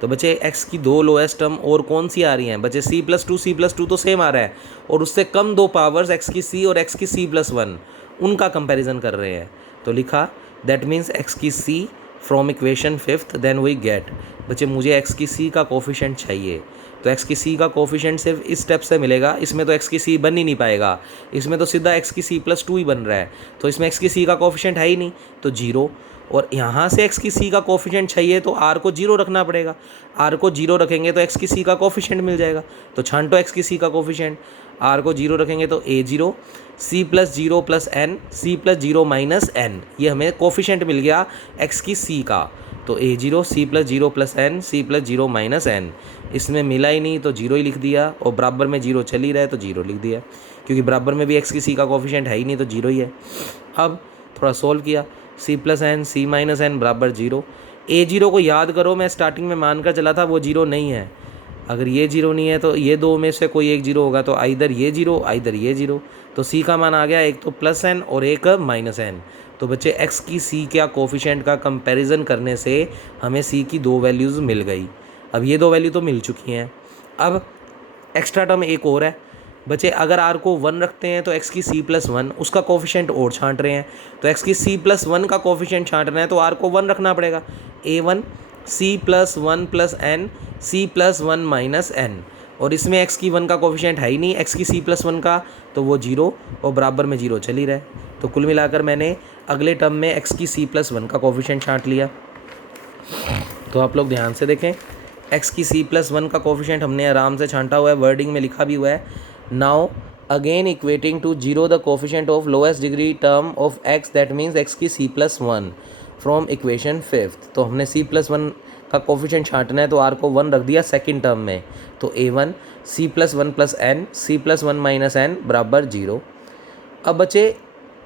तो बच्चे x की 2 लोएस्ट टर्म और कौन सी आ रही हैं? बच्चे c+2 तो सेम आ रहा है, और उससे कम 2 पावर्स x की c और x की c+1 उनका कंपैरिजन कर रहे हैं। तो लिखा दैट मीन्स x की c from equation 5th then we get. बच्चे मुझे x की c का कोफिशिएंट चाहिए, तो x की c का कोफिशिएंट सिर्फ इस स्टेप से मिलेगा। इसमें तो x की c बन ही नहीं पाएगा, इसमें तो सीधा x की c+2 ही बन रहा है, तो इसमें x की c का कोफिशिएंट है ही नहीं, तो 0। और यहाँ से x की c का कोफिशिएंट चाहिए तो r को 0 रखना पड़ेगा, r को 0 रखेंगे तो x की c का कोफिशिएंट मिल जाएगा। तो छांटो x की c का कोफिशिएंट, r को 0 रखेंगे तो a0 c+0 plus n c+0 minus n, ये हमें कोफिशिएंट मिल गया x की c का। तो a0 c+0 plus n c+0 minus n, इसमें मिला ही नहीं तो 0 ही लिख दिया, और बराबर में 0 चल ही रहा है तो 0 लिख दिया, क्योंकि बराबर में भी x की c का कोफिशिएंट है ही नहीं तो 0 ही है। अब थोड़ा सोल्व किया, c plus n c minus n बराबर 0। a0 को याद करो, मैं स्टार्टिंग में मानकर चला था वो 0 नहीं है। अगर ये 0 नहीं है तो ये 2 में से कोई एक 0 होगा, तो आइदर ये 0 आइदर ये 0। तो c का मान आ गया एक तो प्लस n और एक माइनस n। तो बच्चे x की c का कोफिशिएंट का कंपैरिजन करने से हमें c की 2 वैल्यूज़ मिल गई। अब ये 2 वैल्यू तो मिल चुकी हैं। अब एक्स्ट्रा टर्म एक और है बच्चे, अगर r को 1 रखते हैं तो x की c+1 उसका कोफिशिएंट और छांट रहे हैं, तो x की c+1 का कोफिशिएंट छांटना है तो r को 1 रखना पड़ेगा, a1 c+1 plus n c+1 minus n, और इसमें x की 1 का कोफिशिएंट है ही नहीं x की c+1 का, तो वो 0 और बराबर में 0 चल ही रहा है। तो कुल मिलाकर मैंने अगले टर्म में x की c+1 का कोफिशिएंट छांट लिया। तो आप लोग ध्यान से देखें, x की c+1 का कोफिशिएंट हमने आराम से छांटा हुआ है, वर्डिंग में लिखा भी हुआ है। Now again equating to 0 the coefficient of lowest degree term of x, that means x की c+1 फ्रॉम इक्वेशन 5th। तो हमने c+1 का कोफिशिएंट छांटना है तो r को 1 रख दिया सेकंड टर्म में, तो a1 c+1 plus n c+1 minus n बराबर 0। अब बच्चे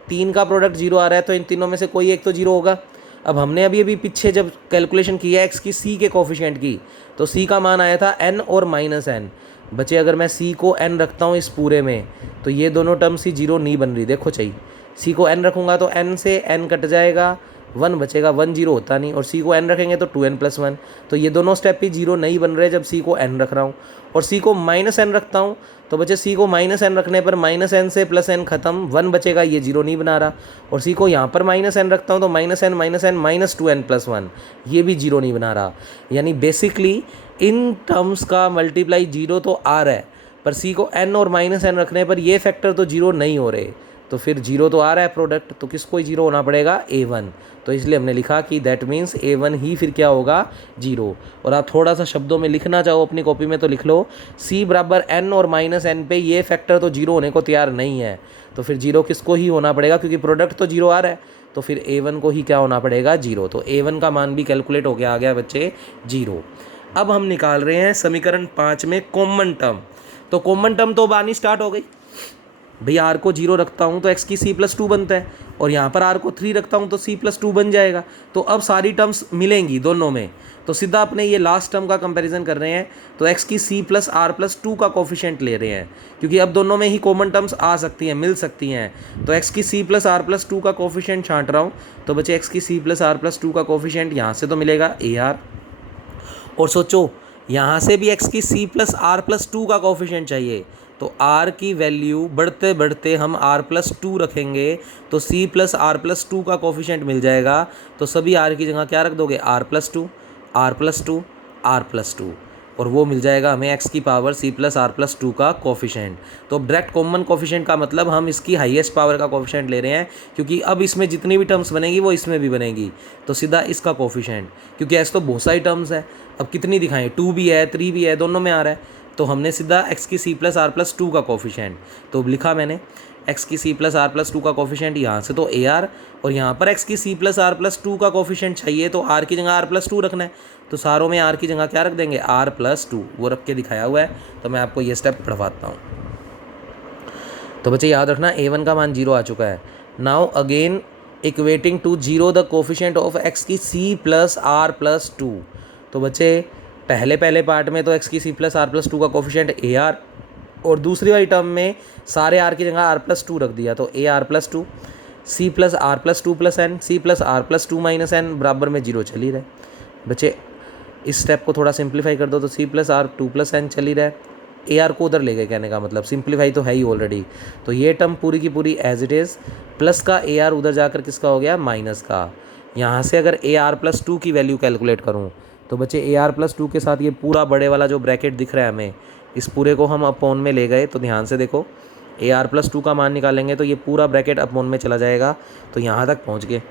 3 का प्रोडक्ट 0 आ रहा है तो इन तीनों में से कोई एक तो 0 होगा। अब हमने अभी पीछे जब कैलकुलेशन किया x की c के कोफिशिएंट की, तो c का मान आया था n और माइनस n। बच्चे अगर मैं c को n रखता हूँ इस पूरे में तो ये दोनों टर्म्स ही 0 नहीं बन रही। देखो चाहिए c को n रखूँगा तो n से n कट जाएगा 1 बचेगा, 1 जीरो होता नहीं, और सी को n रखेंगे तो 2n+1, तो ये दोनों स्टेप ही जीरो नहीं बन रहे जब सी को n रख रहा हूँ। और सी को -n रखता हूँ तो बच्चे सी को -n रखने पर -n से +n खत्म, 1 बचेगा, ये जीरो नहीं बना रहा। और सी को यहाँ पर -n रखता हूँ तो -n -2n+1, ये भी जीरो नहीं बना रहा। यानी बेसिकली इन टर्म्स का मल्टीप्लाई जीरो तो आ रहा है, पर सी को n और -n रखने पर ये फैक्टर तो जीरो नहीं हो रहे, तो फिर जीरो तो आ रहा है प्रोडक्ट, तो किसको जीरो होना पड़ेगा, a1। तो इसलिए हमने लिखा कि दैट मीन्स a1 ही फिर क्या होगा, जीरो। और आप थोड़ा सा शब्दों में लिखना चाहो अपनी कॉपी में तो लिख लो, c बराबर n और -n पे ये फैक्टर तो जीरो होने को तैयार नहीं है, तो फिर जीरो किसको ही होना पड़ेगा, क्योंकि प्रोडक्ट तो जीरो आ रहा है, तो फिर a1 को ही क्या होना पड़ेगा, जीरो। तो a1 का मान भी कैलकुलेट होकर आ गया बच्चे, जीरो। अब हम निकाल रहे हैं समीकरण 5 में कॉमन टर्म। तो कॉमन टर्म तो अब आनी स्टार्ट हो गई भैया, आर को जीरो रखता हूँ तो एक्स की c+2 बनता है, और यहाँ पर आर को 3 रखता हूँ तो c+2 बन जाएगा। तो अब सारी टर्म्स मिलेंगी दोनों में, तो सीधा अपने ये लास्ट टर्म का कंपैरिजन कर रहे हैं, तो x की c+r+2 का कोफिशिएंट ले रहे हैं, क्योंकि अब दोनों में ही कॉमन टर्म्स आ सकती हैं, मिल सकती हैं। तो x की c+r+2 का कोफिशिएंट छांट रहा हूँ, तो बच्चे x की c+r+2 का कोफिशिएंट यहाँ से तो मिलेगा ar, और सोचो यहाँ से भी x की c+r+2 का कोफिशिएंट चाहिए, तो r की वैल्यू बढ़ते बढ़ते हम r+2 रखेंगे तो c+r+2 का कोफिशिएंट मिल जाएगा। तो सभी r की जगह क्या रख दोगे, r+2 r+2 r+2, और वो मिल जाएगा हमें x की पावर c+r+2 का कोफिशिएंट। तो अब डायरेक्ट कॉमन कोफिशिएंट का मतलब हम इसकी हाईएस्ट पावर का कोफिशिएंट ले रहे हैं, क्योंकि अब इसमें जितनी भी टर्म्स बनेगी वो इसमें भी बनेगी, तो सीधा इसका कोफिशिएंट, क्योंकि ऐसे तो बहुत सारी टर्म्स है, अब कितनी दिखाएं, 2 भी है 3 भी है, दोनों में आ रहा है, तो हमने सीधा x की c+r+2 का कोफिशिएंट, तो लिखा मैंने x की c+r+2 का कोफिशिएंट यहाँ से तो ar, और यहाँ पर x की c+r+2 का कोफिशिएंट चाहिए तो r की जगह r+2 रखना है, तो सारों में r की जगह क्या रख देंगे, r+2, वो रख के दिखाया हुआ है। तो मैं आपको ये स्टेप पढ़वाता हूँ। तो बच्चे याद रखना a1 का मान जीरो आ चुका है। Now again equating to zero the coefficient of x की c+r+2। तो बच्चे पहले पार्ट में तो x की c+r+2 का कोफिशिएंट ar, और दूसरी वाली टर्म में सारे r की जगह r+2 रख दिया, तो ar+2 c+r+2+n c+r+2-n बराबर में जीरो चल ही रहा है। बच्चे इस स्टेप को थोड़ा सिंप्लीफाई कर दो, तो c+r2+n चल ही रहा है, ar को उधर ले गए, कहने का मतलब सिंप्लीफाई तो है ही ऑलरेडी, तो ये टर्म पूरी की पूरी एज इट इज़, प्लस का ar उधर जाकर किसका हो गया, माइनस का। यहाँ से अगर ar+2 की वैल्यू कैलकुलेट करूँ तो बच्चे ar+2 के साथ ये पूरा बड़े वाला जो ब्रैकेट दिख रहा है हमें, इस पूरे को हम अपॉन में ले गए, तो ध्यान से देखो ar+2 का मान निकालेंगे तो ये पूरा ब्रैकेट अपॉन में चला जाएगा, तो यहाँ तक पहुँच गए।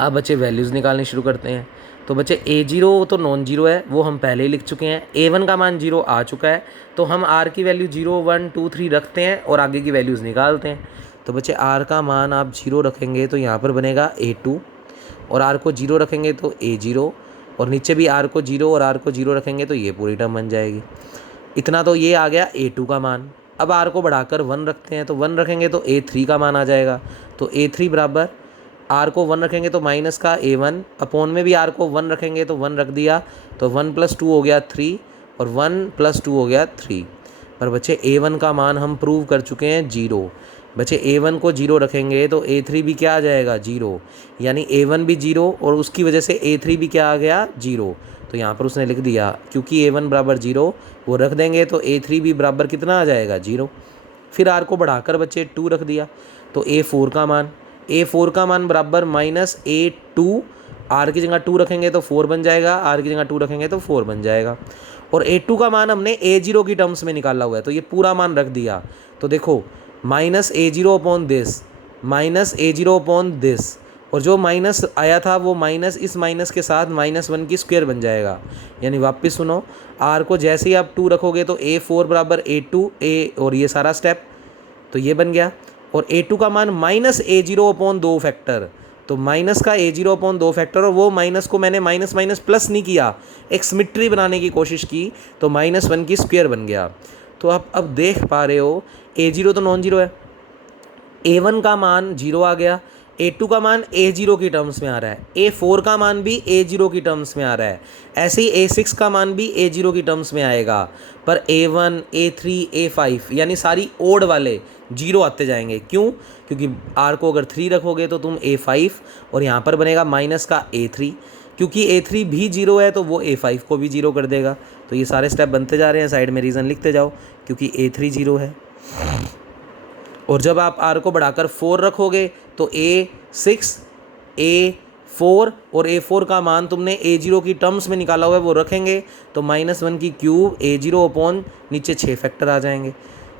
अब बच्चे वैल्यूज़ निकालनी शुरू करते हैं। तो बच्चे a0 तो नॉन जीरो है, वो हम पहले ही लिख चुके हैं, a1 का मान जीरो आ चुका है, तो हम r की वैल्यू 0 1 2 3 रखते हैं और आगे की वैल्यूज़ निकालते हैं। तो बच्चे r का मान आप जीरो रखेंगे तो यहाँ पर बनेगा a2, और r को जीरो रखेंगे तो a0, और नीचे भी r को जीरो और r को जीरो रखेंगे तो ये पूरी टर्म बन जाएगी। इतना तो ये आ गया a2 का मान। अब r को बढ़ाकर 1 रखते हैं, तो 1 रखेंगे तो a3 का मान आ जाएगा, तो a3 बराबर r को 1 रखेंगे तो माइनस का a1, अपॉन में भी r को 1 रखेंगे तो 1 रख दिया, तो 1 + 2 हो गया 3, और 1 + 2 हो गया 3। पर बच्चे a1 का मान हम प्रूव कर चुके हैं जीरो। बच्चे a1 को जीरो रखेंगे तो a3 भी क्या आ जाएगा, जीरो, यानी a1 भी जीरो, और उसकी वजह से a3 भी क्या आ गया, जीरो। तो यहाँ पर उसने लिख दिया क्योंकि a1 बराबर जीरो, वो रख देंगे तो a3 भी बराबर कितना आ जाएगा, जीरो। फिर r को बढ़ाकर बच्चे 2 रख दिया, तो a4 का मान बराबर -a2, r की जगह 2 रखेंगे तो 4 बन जाएगा, r की जगह 2 रखेंगे तो 4 बन जाएगा। और a2 का मान हमने a0 की टर्म्स में निकाला हुआ है, तो ये पूरा मान रख दिया। तो देखो -a0 अपॉन दिस, और जो माइनस आया था वो माइनस इस माइनस के साथ -1 की स्क्वायर बन जाएगा। यानी वापस सुनो, r को जैसे ही आप 2 रखोगे तो a4 बराबर a2 और ये सारा स्टेप, तो ये बन गया। और a2 का मान -a0 अपॉन 2 फैक्टर, तो माइनस का a0 अपॉन 2 फैक्टर, और वो माइनस को मैंने माइनस माइनस प्लस नहीं किया, एक सिमेट्री बनाने की कोशिश की, तो -1 की स्क्वायर बन गया। तो आप अब देख पा रहे हो a0 तो नॉन जीरो है, a1 का मान जीरो आ गया, A2 का मान A0 की टर्म्स में आ रहा है, A4 का मान भी A0 की टर्म्स में आ रहा है, ऐसे ही A6 का मान भी A0 की टर्म्स में आएगा। पर A1, A3, A5 यानी सारी ओड वाले जीरो आते जाएंगे। क्यों? क्योंकि R को अगर 3 रखोगे तो तुम A5 और यहाँ पर बनेगा माइनस का A3, क्योंकि A3 भी जीरो है तो वो A5 को भी जीरो कर देगा। तो ये सारे स्टेप बनते जा रहे हैं, साइड में रीज़न लिखते जाओ, क्योंकि A3 जीरो है। और जब आप R को बढ़ाकर 4 रखोगे तो A6, A4 और A4 का मान तुमने A0 की टर्म्स में निकाला हुआ है वो रखेंगे, तो -1 की क्यूब A0 अपॉन नीचे 6 फैक्टर आ जाएंगे।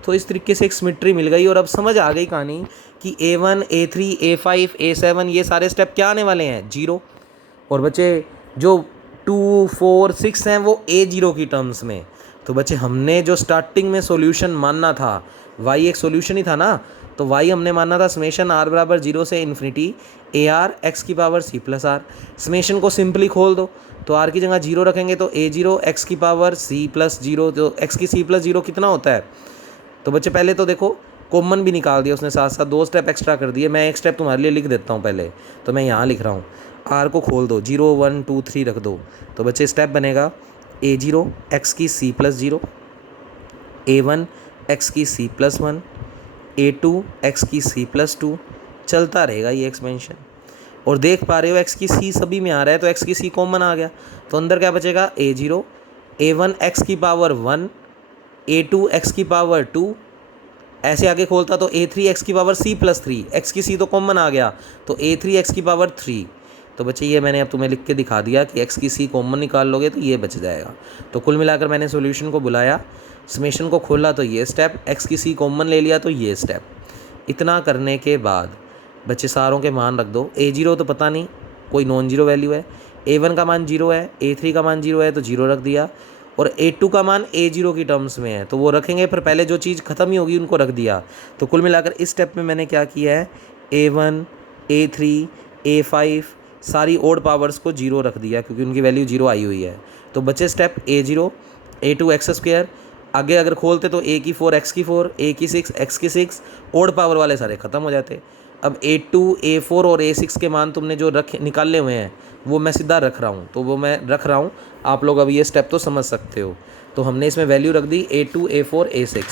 तो इस तरीके से एक सिमेट्री मिल गई और अब समझ आ गई कहानी कि A1, A3, A5, A7 ये सारे स्टेप क्या आने वाले हैं, जीरो। और बच्चे जो 2, 4, 6 हैं वो A0 की टर्म्स में। तो बच्चे हमने जो स्टार्टिंग में सॉल्यूशन मानना था, y एक सॉल्यूशन ही था ना, तो y हमने मानना था समेशन r बराबर 0 से इन्फिनिटी AR x की power c plus R. Summation को सिंपली खोल दो, तो r की जगह 0 रखेंगे तो A0 x की पावर c प्लस 0, तो x की c प्लस 0 कितना होता है। तो बच्चे पहले तो देखो कॉमन भी निकाल दिया उसने, साथ साथ 2 स्टेप एक्स्ट्रा कर दिए। मैं एक स्टेप तुम्हारे लिए लिख देता हूँ पहले, तो मैं यहाँ लिख रहा हूँ, r को खोल दो, 0, 1, 2, 3 रख दो। तो बच्चे स्टेप बनेगा A0 x की c प्लस 0, A1 x की c प्लस 1, A2 x की c प्लस 2, चलता रहेगा ये एक्सपेंशन। और देख पा रहे हो x की c सभी में आ रहा है, तो x की c कॉमन आ गया, तो अंदर क्या बचेगा, A0, A1 x की पावर 1, A2 x की पावर 2, ऐसे आगे खोलता तो A3 x की पावर c प्लस 3, x की c तो कॉमन आ गया, तो A3 x की पावर 3। तो बच्चे ये मैंने अब तुम्हें लिख के दिखा दिया कि x की c कॉमन निकाल लोगे तो ये बच जाएगा। तो कुल मिलाकर मैंने सॉल्यूशन को बुलाया, समेशन को खोला तो ये स्टेप, x की c कॉमन ले लिया तो ये स्टेप। इतना करने के बाद बच्चे सारों के मान रख दो। A0 तो पता नहीं, कोई नॉन जीरो वैल्यू है, A1 का मान 0 है, A3 का मान 0 है तो 0 रख दिया, और A2 का मान A0 की टर्म्स में है तो वो रखेंगे, पर पहले जो चीज़ ख़त्म ही होगी उनको रख दिया। तो कुल मिलाकर इस स्टेप में मैंने क्या किया है, A1, A3, A5 सारी ओड पावर्स को 0 रख दिया, क्योंकि उनकी वैल्यू 0 आई हुई है। तो बचे step A0, A2 x square, आगे अगर खोलते तो A की 4 x की 4, A की 6 x की 6, ओड पावर वाले सारे ख़त्म हो जाते। अब A2, A4 और A6 के मान तुमने जो निकाले हुए हैं वो मैं सीधा रख रहा हूँ, तो वो मैं रख रहा हूँ, आप लोग अब ये स्टेप तो समझ सकते हो। तो हमने इसमें वैल्यू रख दी A2, A4, A6।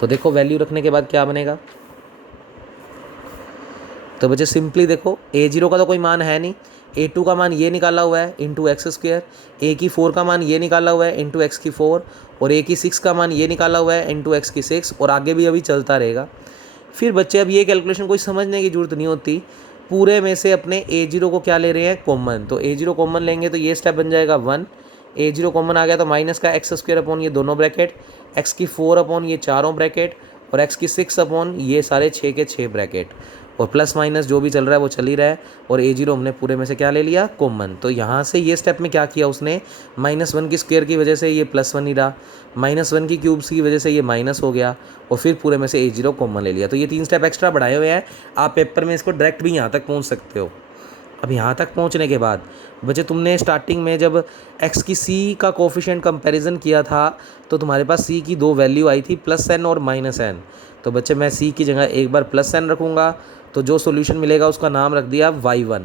तो देखो वैल्यू रखने के बाद क्या बनेगा, तो बच्चे सिंपली देखो A0 का तो कोई मान है नहीं, A2 का मान ये निकाला हुआ है इंटू एक्स स्क्वायर, A की 4 का मान ये निकाला हुआ है इंटू एक्स की 4, और A की 6 का मान ये निकाला हुआ है इंटू एक्स की 6, और आगे भी अभी चलता रहेगा। फिर बच्चे अब ये कैलकुलेशन कोई समझने की ज़रूरत नहीं होती, पूरे में से अपने A0 को क्या ले रहे हैं, कॉमन। तो A0 कॉमन लेंगे तो ये स्टेप बन जाएगा 1, A0 कॉमन आ गया तो माइनस का एक्स स्क्वायर अपॉन ये दोनों ब्रैकेट, एक्स की 4 अपॉन ये चारों ब्रैकेट, और एक्स की 6 अपॉन ये सारे 6 के 6 ब्रैकेट, और प्लस माइनस जो भी चल रहा है वो चल ही रहा है, और A0 हमने पूरे में से क्या ले लिया, कॉमन। तो यहाँ से ये स्टेप में क्या किया उसने, -1 की स्क्वायर की वजह से ये +1 ही रहा, -1 की क्यूब्स की वजह से ये माइनस हो गया, और फिर पूरे में से A0 कॉमन ले लिया। तो ये 3 स्टेप एक्स्ट्रा बढ़ाए हुए हैं, आप पेपर में इसको डायरेक्ट भी यहाँ तक पहुँच सकते हो। अब यहाँ तक पहुँचने के बाद बच्चे तुमने स्टार्टिंग में जब x की c का कोफिशिएंट कंपैरिजन किया था तो तुम्हारे पास c की 2 वैल्यू आई थी, +n और -n। तो बच्चे मैं c की जगह एक बार +n रखूँगा, तो जो सॉल्यूशन मिलेगा उसका नाम रख दिया y1।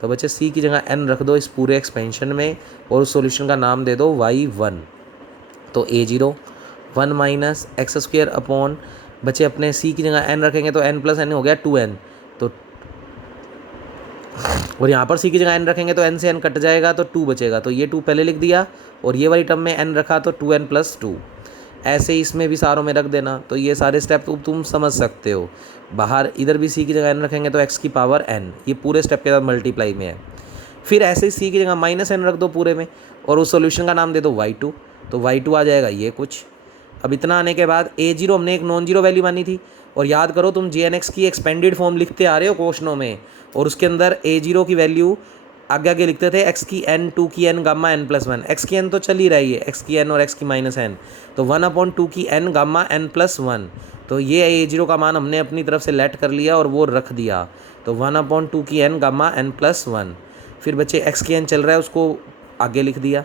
तो बच्चे c की जगह n रख दो इस पूरे एक्सपेंशन में, और उस सॉल्यूशन का नाम दे दो y1। तो A0 1 minus x square upon, बच्चे अपने c की जगह n रखेंगे तो n + n हो गया 2n, तो और यहाँ पर c की जगह n रखेंगे तो n से n कट जाएगा तो 2 बचेगा, तो ये 2 पहले लिख दिया, और ये वाली टर्म में n रखा तो 2n + 2। ऐसे ही इसमें भी सारों में रख देना। तो ये सारे स्टेप तुम समझ सकते हो। बाहर इधर भी c की जगह n रखेंगे तो x की पावर n, ये पूरे स्टेप के साथ मल्टीप्लाई में है। फिर ऐसे ही c की जगह -n रख दो पूरे में, और उस सॉल्यूशन का नाम दे दो y2, तो y2 आ जाएगा ये कुछ। अब इतना आने के बाद A0 हमने एक नॉन जीरो वैल्यू मानी थी, और याद करो तुम GNX की एक्सपेंडेड फॉर्म लिखते आ रहे हो क्वेश्चनों में, और उसके अंदर A0 की वैल्यू आगे आगे लिखते थे x की n, 2 की n, गामा n + 1। x की n तो चल ही रही है, x की n और x की -n, तो 1/2 की n गामा n + 1। तो ये A0 का मान हमने अपनी तरफ से लेट कर लिया और वो रख दिया, तो 1/2 की n गामा n + 1। फिर बच्चे x की n चल रहा है उसको आगे लिख दिया,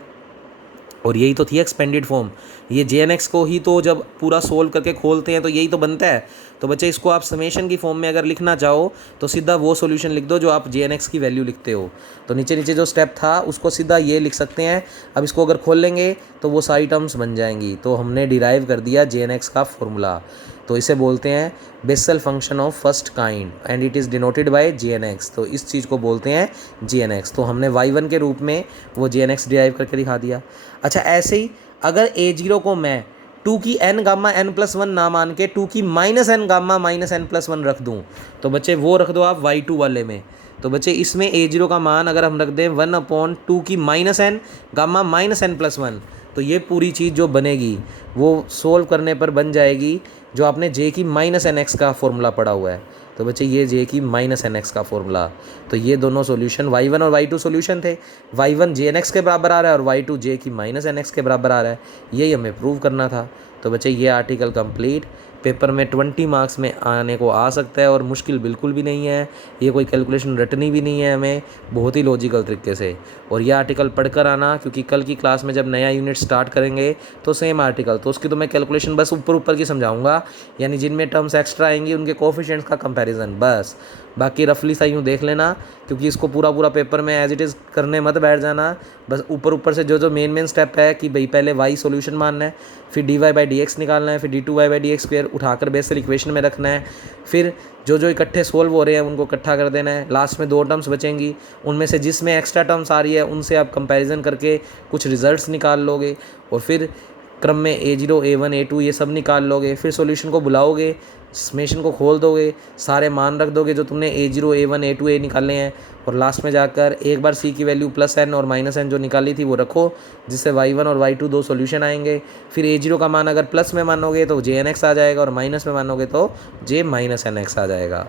और यही तो थी एक्सपेंडेड फॉर्म। ये JNX को ही तो जब पूरा सोल्व करके खोलते हैं तो यही तो बनता है। तो बच्चे इसको आप समेशन की फॉर्म में अगर लिखना चाहो तो सीधा वो सॉल्यूशन लिख दो जो आप जे एन एक्स की वैल्यू लिखते हो। तो नीचे नीचे जो स्टेप था उसको सीधा ये लिख सकते हैं। अब इसको अगर खोल लेंगे तो वो सारी टर्म्स बन जाएंगी। तो हमने डिराइव कर दिया जे एन एक्स का फॉर्मूला। तो इसे बोलते हैं Bessel function of first kind and it is denoted by J N X. तो इस चीज़ को बोलते हैं जे एन एक्स। तो हमने y1 के रूप में वो जे एन एक्स डिराइव करके दिखा दिया। अच्छा, ऐसे ही अगर a0 को मैं 2 की n गामा n+1 ना मान के 2 की -n गामा -n+1 रख दूँ, तो बच्चे वो रख दो आप y2 वाले में। तो बच्चे इसमें a0 का मान अगर हम रख दें 1/2 की -n गामा -n+1, तो ये पूरी चीज़ जो बनेगी वो सोल्व करने पर बन जाएगी जो आपने j की -nx का फॉर्मूला पढ़ा हुआ है। तो बच्चे ये j की -nx का फॉर्मूला। तो ये दोनों सॉल्यूशन y1 और y2 सॉल्यूशन थे। y1 jnx के बराबर आ रहा है और y2 j की -nx के बराबर आ रहा है। यही हमें प्रूव करना था। तो बच्चे ये आर्टिकल कंप्लीट। पेपर में 20 मार्क्स में आने को आ सकता है और मुश्किल बिल्कुल भी नहीं है। ये कोई कैलकुलेशन रटनी भी नहीं है हमें, बहुत ही लॉजिकल तरीके से। और ये आर्टिकल पढ़कर आना, क्योंकि कल की क्लास में जब नया यूनिट स्टार्ट करेंगे तो सेम आर्टिकल, तो उसकी तो मैं कैलकुलेशन बस ऊपर ऊपर की समझाऊंगा, यानी जिनमें टर्म्स एक्स्ट्रा आएंगी उनके कोफिशिएंट्स का कंपैरिजन बस। बाकी रफली सा यूँ देख लेना, क्योंकि इसको पूरा पूरा पेपर में एज इट इज़ करने मत बैठ जाना। बस ऊपर ऊपर से जो जो मेन स्टेप है कि भाई पहले y सॉल्यूशन मानना है, फिर dy/dx निकालना है, फिर d2y/dx² उठाकर बेसल इक्वेशन में रखना है, फिर जो जो इकट्ठे सोल्व हो रहे हैं उनको इकट्ठा कर देना है। लास्ट में 2 टर्म्स बचेंगी, उनमें से जिसमें एक्स्ट्रा टर्म्स आ रही है उनसे आप कंपैरिजन करके कुछ रिजल्ट्स निकाल लोगे और फिर क्रम में a0, a1, a2 ये सब निकाल लोगे। फिर सॉल्यूशन को बुलाओगे, समेशन को खोल दोगे, सारे मान रख दोगे जो तुमने a0, a1, a2, a निकाले हैं, और लास्ट में जाकर एक बार c की वैल्यू +n और -n जो निकाली थी वो रखो, जिससे y1 और y2 दो सॉल्यूशन आएंगे। फिर a0 का मान अगर प्लस में मानोगे तो jnx आ जाएगा और माइनस में मानोगे तो j-nx आ जाएगा।